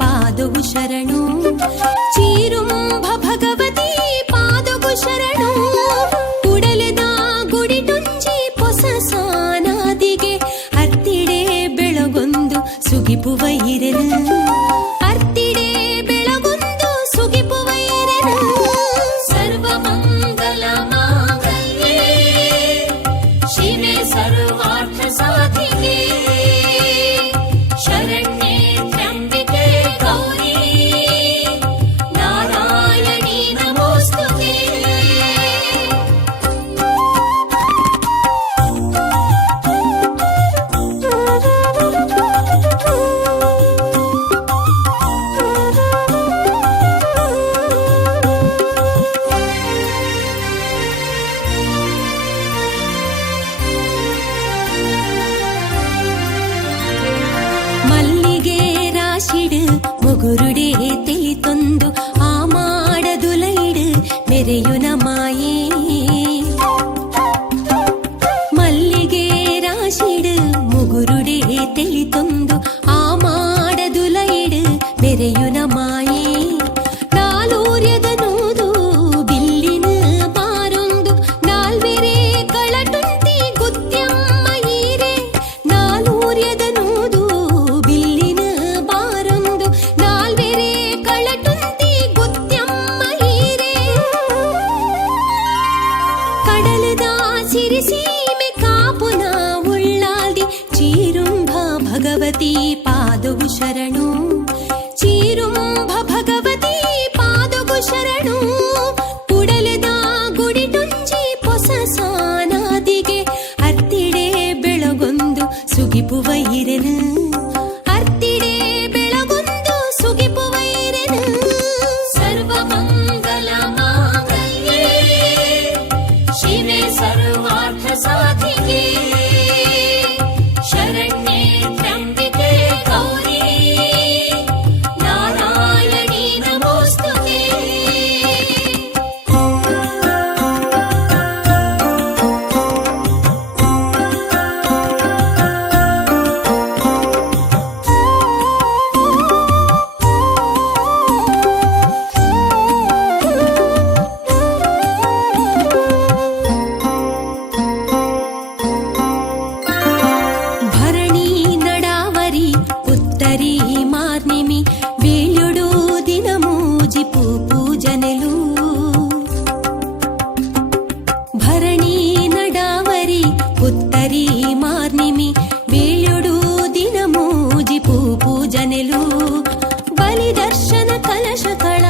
ಪಾದವು ಶರಣು. ಚೀರುಂಬ ಭಗವತಿ ಪಾದವು ಶರಣು. ಕುಡಲೆದ ಗುಡಿಟುಂಜಿ ಪೊಸ ಸಾನಾದಿಗೆ ಅರ್ತಿಡೆ ಬೆಳಗೊಂದು ಸುಗಿಪುವ ಇರೆನು. ಅರ್ತಿಡೆ ಬೆಳಗೊಂದು ಸುಗಿಪುವ ಇರೆನು. ಸರ್ವಮಂಗಲ ಮಾಂಗಲ್ಯೆ ಶಿವೆ ಸರ್ವಾರ್ಥ ಸಾಧಿಕೆ ಶರಣ್ಯೆ ತ್ರ್ಯಂಬಿಕೆ ಗೌರಿ ನಾರಾಯಣಿ ನಮೋಸ್ತುತೆ. ಮಲ್ಲಿಗೆ ರಾಶಿಡು ಮುಗುರುಡೆ ತೆಲಿತೊಂದು ಆ ಮಾಡದುಲೈಡು ಮೆರೆಯುನ ಮಾಯೇ. ಮಲ್ಲಿಗೆ ರಾಶಿಡು ಮುಗುರುಡೆ ತೆಲಿತೊಂದು ಆ ಮಾಡದುಲೈಡು ಮೆರೆಯುನ ಮಾಯೇ. ನಾಲೂರ್ಯದ ನೂದು ಬಿಲ್ಲಿನ ಬಾರೊಂದು ನಾಲ್ವೆರೆ ಕಳಟುಂತಿ ಗುತ್ಯಮ್ಮ ಈರೆ. ನಾಲೂರ್ಯದ ನೂದು ಬಿಲ್ಲಿನ ಬಾರೊಂದು ನಾಲ್ವೆರೆ ಕಳಟುಂತಿ ಗುತ್ಯಮ್ಮ ಈರೆ. ಕಡಲದ ಸಿರಿಸೀಮೆ ಕಾಪುನ ಉಳ್ಳಾಲ್ದಿ ಚೀರುಂಬ ಭಗವತಿ ಪಾದವು ಶರಣು. ಚೀರುಂಬ ಭಗವತಿ ಪಾದವು ಶರಣು. ಕುಡಲೆದ ಗುಡಿಟುಂಜಿ ಪೊಸ ಸಾನಾದಿಗೆ ಅರ್ತಿಡೆ ಬೆಳಗೊಂದು ಸುಗಿಪುವ ಇರೆನು. ಅರ್ತಿಡೆ ಬೆಳಗೊಂದು ಸುಗಿಪುವ ಇರೆನು. ಸರ್ವಮಂಗಲ ಮಾಂಗಲ್ಯೆ ಶಿವೆ ಸರ್ವಾರ್ಥ ಸಾಧಿಕೆ ಶರಣ್ಯೆ ತ್ರ್ಯಂಬಿಕೆ ಗೌರಿ ನಾರಾಯಣಿ ನಮೋಸ್ತುತೆ. ಭರಣಿ ನಡಾವರಿ ಉತ್ತರಿ ಮಾರ್ನಿಮಿ ಬೀಳ್ಯುಡು ದಿನ ಮೂಜಿಪು ಪೂಜನೆಲು. ಭರಣಿ ನಡಾವರಿ ಉತ್ತರಿ ಮಾರ್ನಿಮಿ ಬೀಳ್ಯುಡು ದಿನ ಮೂಜಿಪು ಪೂಜನೆಲು. ಬಲಿದರ್ಶನ ಕಲಶಗಳ